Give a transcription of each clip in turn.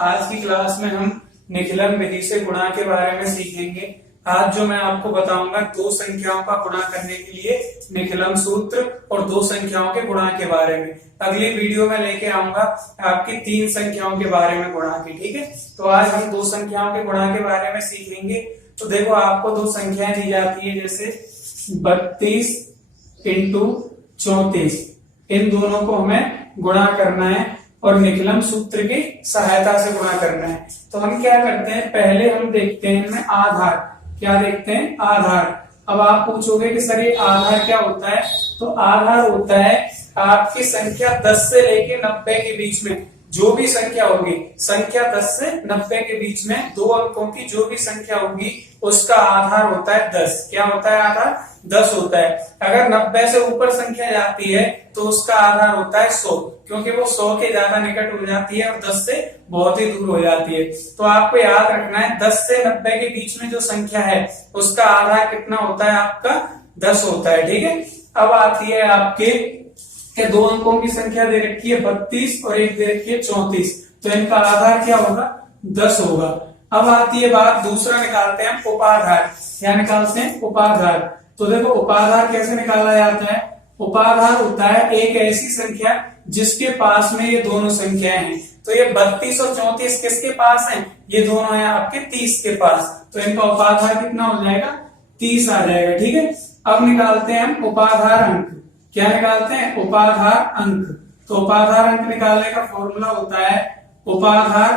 आज की क्लास में हम निखिलन विधि से गुणा के बारे में सीखेंगे। आज जो मैं आपको बताऊंगा दो संख्याओं का गुणा करने के लिए निखिलन सूत्र और दो संख्याओं के गुणा के बारे में। अगली वीडियो में लेके आऊंगा आपकी तीन संख्याओं के बारे में गुणा की। ठीक है, तो आज हम दो संख्याओं के गुणा के बारे में सीखेंगे। तो देखो, आपको दो संख्याएं दी जाती है, जैसे 32 इंटू 34। इन दोनों को हमें गुणा करना है और निखिलन सूत्र की सहायता से गुणा करना है। तो हम क्या करते हैं, पहले हम देखते हैं इनमें आधार। क्या देखते हैं? आधार। अब आप पूछोगे कि सर ये आधार क्या होता है? तो आधार होता है आपकी संख्या 10 से लेके 90 के बीच में जो भी संख्या होगी, संख्या 10 से 90 के बीच में दो अंकों की जो भी संख्या होगी उसका आधार होता है 10। क्या होता है? आधार 10 होता है। अगर 90 से ऊपर संख्या जाती है तो उसका आधार होता है 100, क्योंकि वो 100 के ज्यादा निकट हो जाती है और 10 से बहुत ही दूर हो जाती है। तो आपको याद रखना है 10 से 90 के बीच में जो संख्या है उसका आधार कितना होता है? आपका 10 होता है। ठीक है, अब आती है आपके के दो अंकों की संख्या दे रखी है 32 और एक दे रखी है 34। तो इनका आधार क्या होगा? 10 होगा। अब आती है बात, दूसरा निकालते हैं हम उपाधार। क्या निकालते हैं? उपाधार। तो देखो, उपाधार कैसे निकाला जाता है? उपाधार होता है एक ऐसी संख्या जिसके पास में ये दोनों संख्याएं हैं। तो ये 32 और 34 किसके पास हैं? ये दोनों हैं आपके 30 के पास। तो इनका उपाधार कितना हो जाएगा? 30 आ जाएगा। ठीक है, अब निकालते हैं हम उपाधार अंक। क्या निकालते हैं? उपाधार अंक। तो उपाधार अंक निकालने का फॉर्मूला होता है उपाधार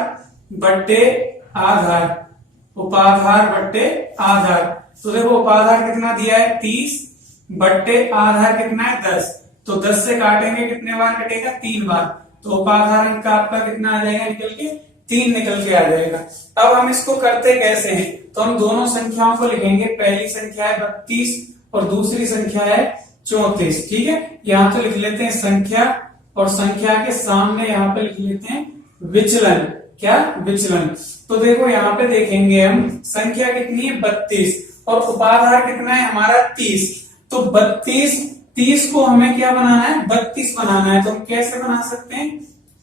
बट्टे आधार। उपाधार बट्टे आधार। तो देखो, उपाधार कितना दिया है? 30 बट्टे आधार कितना है? 10। तो 10 से काटेंगे, कितने बार कटेगा? 3 बार। तो उपाधार अंक आपका कितना आ जाएगा निकल के? 3 निकल के आ जाएगा। अब हम इसको करते कैसे हैं? तो हम दोनों संख्याओं को लिखेंगे। पहली संख्या है 32 और दूसरी संख्या है 34। ठीक है, यहाँ तो लिख लेते हैं संख्या और संख्या के सामने यहाँ पे लिख लेते हैं विचलन। क्या? विचलन। तो देखो, यहाँ पे देखेंगे हम संख्या कितनी है? 32 और उपाधार कितना है हमारा? 30। तो 30 को हमें क्या बनाना है? 32 बनाना है। तो हम कैसे बना सकते हैं?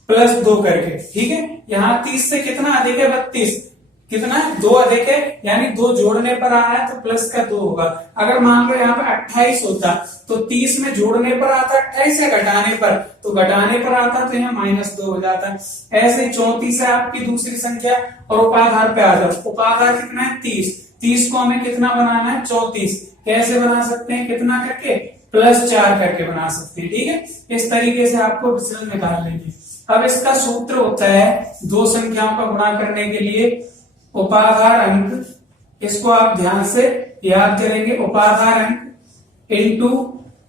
+2 करके। ठीक है, यहाँ 30 से कितना अधिक है? 32। कितना है? 2 अधिक है, यानी 2 जोड़ने पर आ रहा है तो प्लस का 2 होगा। अगर मान लो यहाँ पे 28 होता तो 30 में जोड़ने पर आता 28 है, घटाने पर तो घटाने पर आता तो यहाँ -2 हो जाता। ऐसे 34 है आपकी दूसरी संख्या और उपाधार पे आ जाओ। उपाधार कितना है? 30। 30 को हमें कितना बनाना है? 34। कैसे बना सकते हैं? कितना करके? +4 करके बना सकते हैं। ठीक है, इस तरीके से आपको विचलन निकाल लेंगे। अब इसका सूत्र होता है दो संख्याओं का गुणा करने के लिए उपाधार अंक। इसको आप ध्यान से याद करेंगे। उपाधार अंक इंटू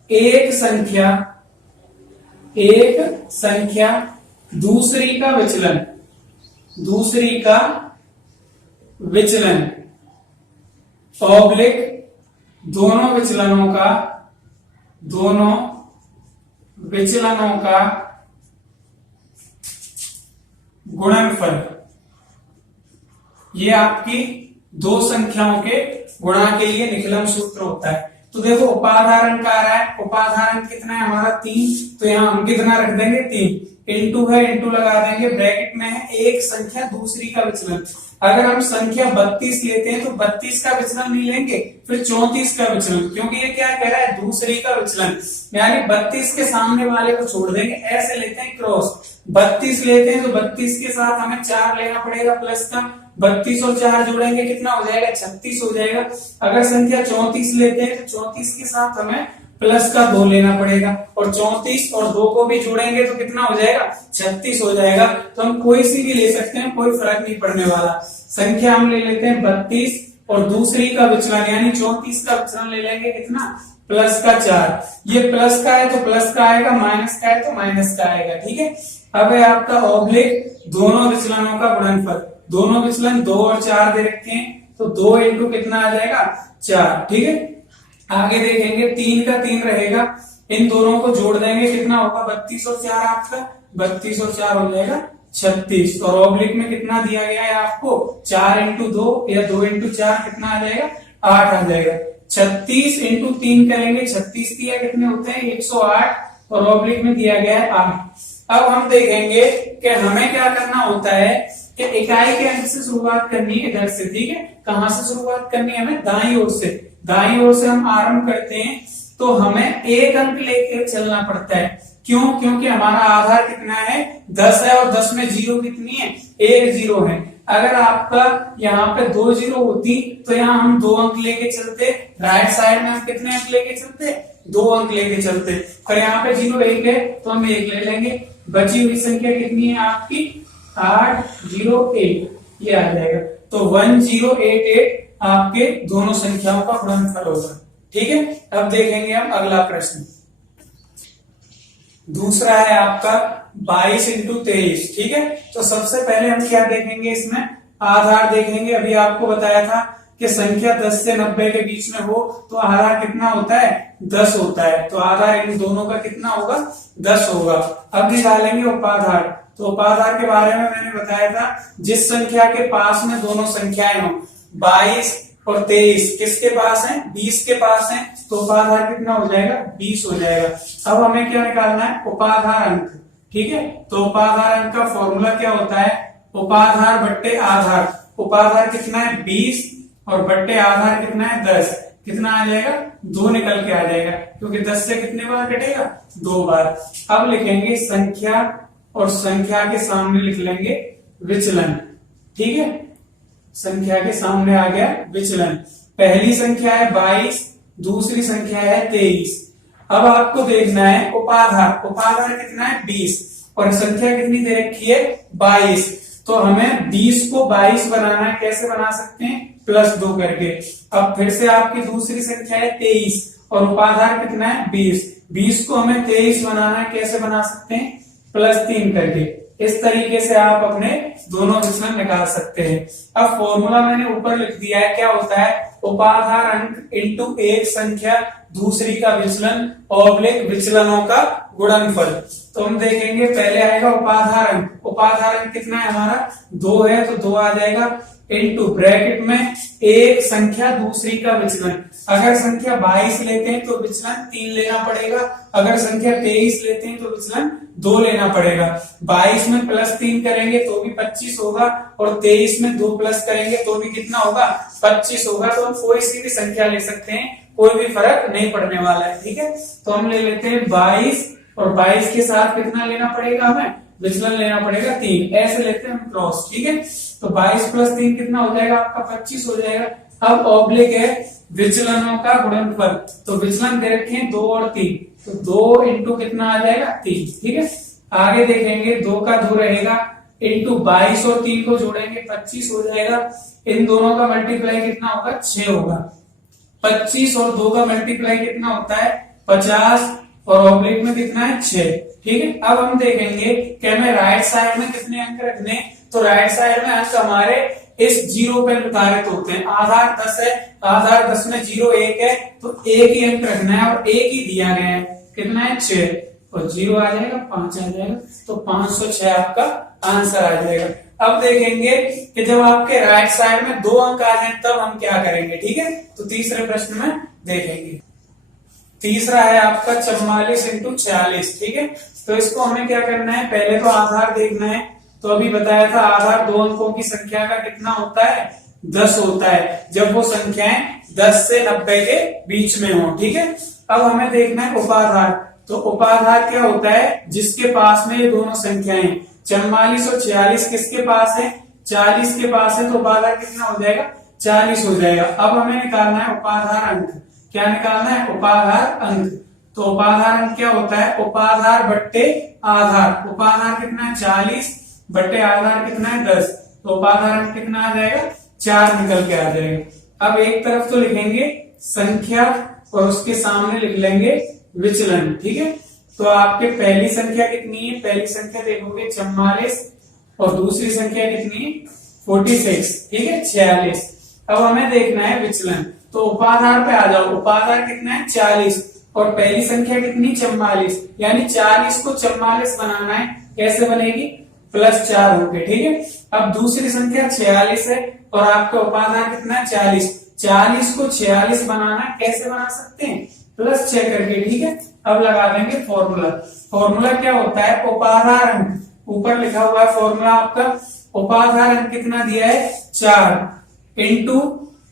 एक संख्या दूसरी का विचलन। दूसरी का विचलन ऑब्लिक दोनों विचलनों का गुणनफल। ये आपकी दो संख्याओं के गुणा के लिए निखिलन सूत्र होता है। तो देखो, उपाधार अंक आ रहा है। उपाधार अंक कितना है हमारा? 3। तो यहाँ हम कितना रख देंगे? 3। इंटू है, इंटू लगा देंगे, ब्रैकेट में है एक संख्या दूसरी का विचलन। अगर हम संख्या 32 लेते हैं तो 32 का विचलन नहीं लेंगे, फिर 34 का विचलन, क्योंकि ये क्या कह रहा है? दूसरी का विचलन, यानी 32 के सामने वाले को छोड़ देंगे। ऐसे लेते हैं क्रॉस। 32 लेते हैं तो 32 के साथ हमें 4 लेना पड़ेगा प्लस का। 32 और 4 जोड़ेंगे, कितना हो जाएगा? 36 हो जाएगा। अगर संख्या 34 लेते हैं तो 34 के साथ हमें प्लस का 2 लेना पड़ेगा और 34 और 2 को भी जोड़ेंगे तो कितना हो जाएगा? 36 हो जाएगा। तो हम कोई सी भी ले सकते हैं, कोई फर्क नहीं पड़ने वाला। संख्या हम ले लेते हैं 32 और दूसरी का विचलन यानी 34 का विचलन ले लेंगे, कितना? प्लस का 4। ये प्लस का है तो प्लस का आएगा, माइनस का है तो माइनस का आएगा। ठीक है, अब है आपका ऑब्लिक दोनों विचलनों का गुणनफल। दोनों विचलन 2 और 4 दे रखे हैं तो 2 इंटू कितना आ जाएगा? 4। ठीक है, आगे देखेंगे 3 का 3 रहेगा, इन दोनों को जोड़ देंगे, कितना होगा? 32 और 4 आपका 32 और 4 हो जाएगा 36। और ऑब्लिक में कितना दिया गया है आपको? 4 इंटू 2 या 2 इंटू 4 कितना आ जाएगा? 8 आ जाएगा। 36 इंटू 3 करेंगे, 36 दिया कितने होते हैं? 108 और ऑब्लिक में दिया गया है 8। अब हम देखेंगे कि हमें क्या करना होता है कि इकाई के अंक से शुरुआत करनी है इधर से, ठीक है। कहां से शुरुआत करनी है? हमें दाईं ओर से। दाईं ओर से हम आरंभ करते हैं तो हमें एक अंक लेकर चलना पड़ता है। क्यों? क्योंकि हमारा आधार कितना है? 10 है और 10 में जीरो कितनी है? एक जीरो है। अगर आपका यहाँ पे 2 जीरो होती तो यहाँ हम 2 अंक लेके चलते, राइट साइड में हम कितने अंक लेके चलते? 2 अंक लेके चलते। और यहाँ पे 0 1 है तो हम 1 ले लेंगे। बची हुई संख्या कितनी है आपकी? 808, ये आ जाएगा। तो 1088 आपके दोनों संख्याओं का गुणनफल होगा, ठीक है। अब देखेंगे हम अगला प्रश्न। दूसरा है आपका 22 इंटू 23, ठीक है। तो सबसे पहले हम क्या देखेंगे? इसमें आधार देखेंगे। अभी आपको बताया था कि संख्या 10 से 90 के बीच में हो तो आधार कितना होता है? 10 होता है। तो आधार इन दोनों का कितना होगा? 10 होगा। अब निकालेंगे उपाधार। तो उपाधार के बारे में मैंने बताया था, जिस संख्या के पास में दोनों संख्याएं हो, 22 और 23 किसके पास है? 20 के पास है। तो उपाधार कितना हो जाएगा? 20 हो जाएगा। अब हमें क्या निकालना है? उपाधार अंक, ठीक है। तो उपाधार अंक का फॉर्मूला क्या होता है? उपाधार बट्टे आधार। उपाधार कितना है? 20 और बट्टे आधार कितना है? 10। कितना आ जाएगा? 2 निकल के आ जाएगा, क्योंकि 10 से कितने बार कटेगा? 2 बार। अब लिखेंगे संख्या और संख्या के सामने लिख लेंगे विचलन, ठीक है। संख्या के सामने आ गया विचलन। पहली संख्या है 22, दूसरी संख्या है 23। अब आपको देखना है उपाधार। उपाधार कितना है? 20 और संख्या कितनी दे रखी है? 22। तो हमें 20 को 22 बनाना है। कैसे बना सकते हैं? +2 करके। अब फिर से आपकी दूसरी संख्या है 23 और उपाधार कितना है? 20। 20 को हमें 23 बनाना है। कैसे बना सकते हैं? +3 करके। इस तरीके से आप अपने दोनों विचलन निकाल सकते हैं। अब फॉर्मूला मैंने ऊपर लिख दिया है। क्या होता है? उपाधार अंक इंटू एक संख्या दूसरी का विचलन ऑब्लिक विचलनों का गुणनफल। तो हम देखेंगे, पहले आएगा उपाधार अंक। उपाधार अंक कितना है हमारा? 2 है तो 2 आ जाएगा, इंटू ब्रैकेट में एक संख्या दूसरी का विचलन। अगर संख्या 22 लेते हैं तो विचलन 3 लेना पड़ेगा। अगर संख्या 23 लेते हैं तो विचलन 2 लेना पड़ेगा। 22 में +3 करेंगे तो भी 25 होगा और 23 में 2 प्लस करेंगे तो भी कितना होगा? 25 होगा। तो हम कोई सी भी संख्या ले सकते हैं, कोई भी फर्क नहीं पड़ने वाला है, ठीक है। तो हम ले लेते हैं 22 और 22 के साथ कितना लेना पड़ेगा? हमें विचलन लेना पड़ेगा 3। ऐसे लेते हैं हम क्रॉस, ठीक है। तो 22 + 3 कितना हो जाएगा आपका? 25 हो जाएगा। अब ऑब्लिक है विचलनों का गुणनफल। तो विचलन दे रखे हैं 2 और 3, तो 2 इंटू कितना आ जाएगा? 3, ठीक है। आगे देखेंगे 2 का 2 रहेगा, इंटू 22 और 3 को जोड़ेंगे 25 हो जाएगा। इन दोनों का मल्टीप्लाई कितना होगा? 6 होगा। 25 और 2 का मल्टीप्लाई कितना होता है? 50 और ऑब्लिक में कितना है? 6, ठीक है। अब हम देखेंगे कि हमें राइट साइड में कितने अंक रखने। तो राइट साइड में अंक हमारे इस 0 पे निर्धारित होते हैं। आधार 10 है, आधार 10 में 0 1 है तो एक ही अंक रखना है और एक ही दिया गया है। कितना है? 6 और 0 आ जाएगा, 5 आ जाएगा। तो 506 आपका आंसर आ जाएगा। अब देखेंगे कि जब आपके राइट साइड में 2 अंक आ जाए तब हम क्या करेंगे, ठीक है। तो तीसरे प्रश्न में देखेंगे। तीसरा है आपका 44 इंटू 46, ठीक है। तो इसको हमें क्या करना है? पहले तो आधार देखना है। तो अभी बताया था आधार 2 अंकों की संख्या का कितना होता है? 10 होता है, जब वो संख्याएं 10 से 90 के बीच में हो, ठीक है। अब हमें देखना है उपाधार। तो उपाधार क्या होता है? जिसके पास में ये दोनों संख्याएं 44 और 46 किसके पास है? 40 के पास है। तो उपाधार कितना हो जाएगा? 40 हो जाएगा। अब हमें निकालना है उपाधार अंक। क्या निकालना है? उपाधार अंक। तो उपाधार अंक क्या होता है? उपाधार बट्टे आधार। उपाधार कितना है? 40 बट्टे आधार कितना है? 10। तो उपाधार अंक कितना आ जाएगा? 4 निकल के आ जाएगा। अब एक तरफ तो लिखेंगे संख्या और उसके सामने लिख लेंगे विचलन, ठीक है। तो आपके पहली संख्या कितनी है? पहली संख्या देखोगे 44 और दूसरी संख्या कितनी है? 46, ठीक है, 46। अब हमें देखना है विचलन। तो उपाधार पे आ जाओ। उपाधार कितना है? 40 और पहली संख्या कितनी? 44, यानी 40 को 44 बनाना है। कैसे बनेगी? +4 होके, ठीक है। अब दूसरी संख्या 46 है और आपका उपाधार कितना है? 40। 40 को 46 बनाना है। कैसे बना सकते हैं? +6 करके, ठीक है। अब लगा देंगे फॉर्मूला। फॉर्मूला क्या होता है? उपाधार अंक। ऊपर लिखा हुआ है फॉर्मूला आपका उपाधार अंक कितना दिया है 4 इंटू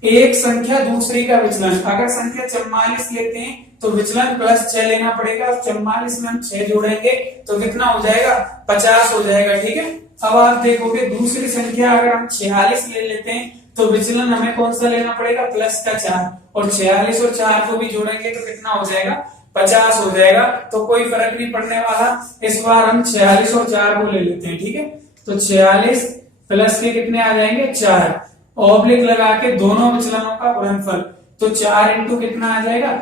एक संख्या दूसरी का विचलन। अगर संख्या 44 लेते हैं तो विचलन +6 लेना पड़ेगा। 44 में हम 6 जोड़ेंगे तो कितना हो जाएगा 50 हो जाएगा। ठीक है, अब आप देखोगे दूसरी संख्या अगर हम 46 ले लेते हैं तो विचलन हमें कौन सा लेना पड़ेगा +4, और 46 और 4 को भी जोड़ेंगे तो कितना हो जाएगा 50 हो जाएगा। तो कोई फर्क नहीं पड़ने वाला, इस बार हम 46 और 4 को ले लेते हैं। ठीक है, तो 46 प्लस के कितने आ जाएंगे 4, ऑब्लिक लगा के दोनों विचलनों का गुणनफल, तो 4 इंटू कितना आ जाएगा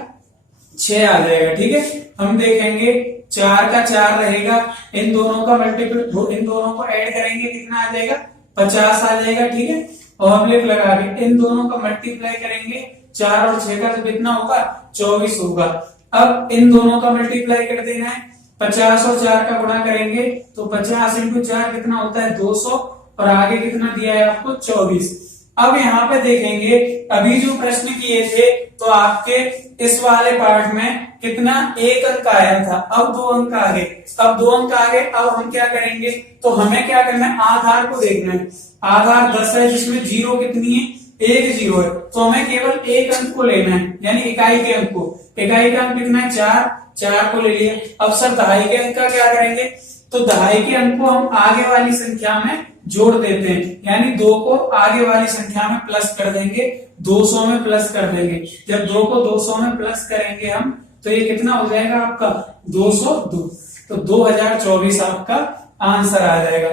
6 आ जाएगा। ठीक है, हम देखेंगे 4 का 4 रहेगा, इन दोनों का मल्टीपल, इन दोनों को ऐड करेंगे कितना आ जाएगा 50 आ जाएगा। ठीक है, ऑब्लिक लगा के इन दोनों का मल्टीप्लाई करेंगे 4 और 6 का तो कितना होगा 24 होगा। अब इन दोनों का मल्टीप्लाई कर देना है, 50 और 4 का गुणा करेंगे तो 50 इंटू 4 कितना होता है 200, और आगे कितना दिया है आपको 24। अब यहाँ पे देखेंगे अभी जो प्रश्न किए थे तो आपके इस वाले पार्ट में कितना 1 अंक आया था, अब 2 अंक आ गए। अब 2 अंक आ गए, अब हम क्या करेंगे, तो हमें क्या करना है आधार को देखना है। आधार 10 है जिसमें जीरो कितनी है 1 जीरो है, तो हमें केवल 1 अंक को लेना है, यानी इकाई के अंक को। इकाई का अंक कितना है 4 को ले लिए। अब सर दहाई के अंक का क्या करेंगे, तो दहाई के अंक को हम आगे वाली संख्या में जोड़ देते हैं, यानी 2 को आगे वाली संख्या में प्लस कर देंगे, 200 में प्लस कर देंगे। जब 2 को 200 में प्लस करेंगे हम तो ये कितना हो जाएगा आपका 202, तो 2024 आपका आंसर आ जाएगा।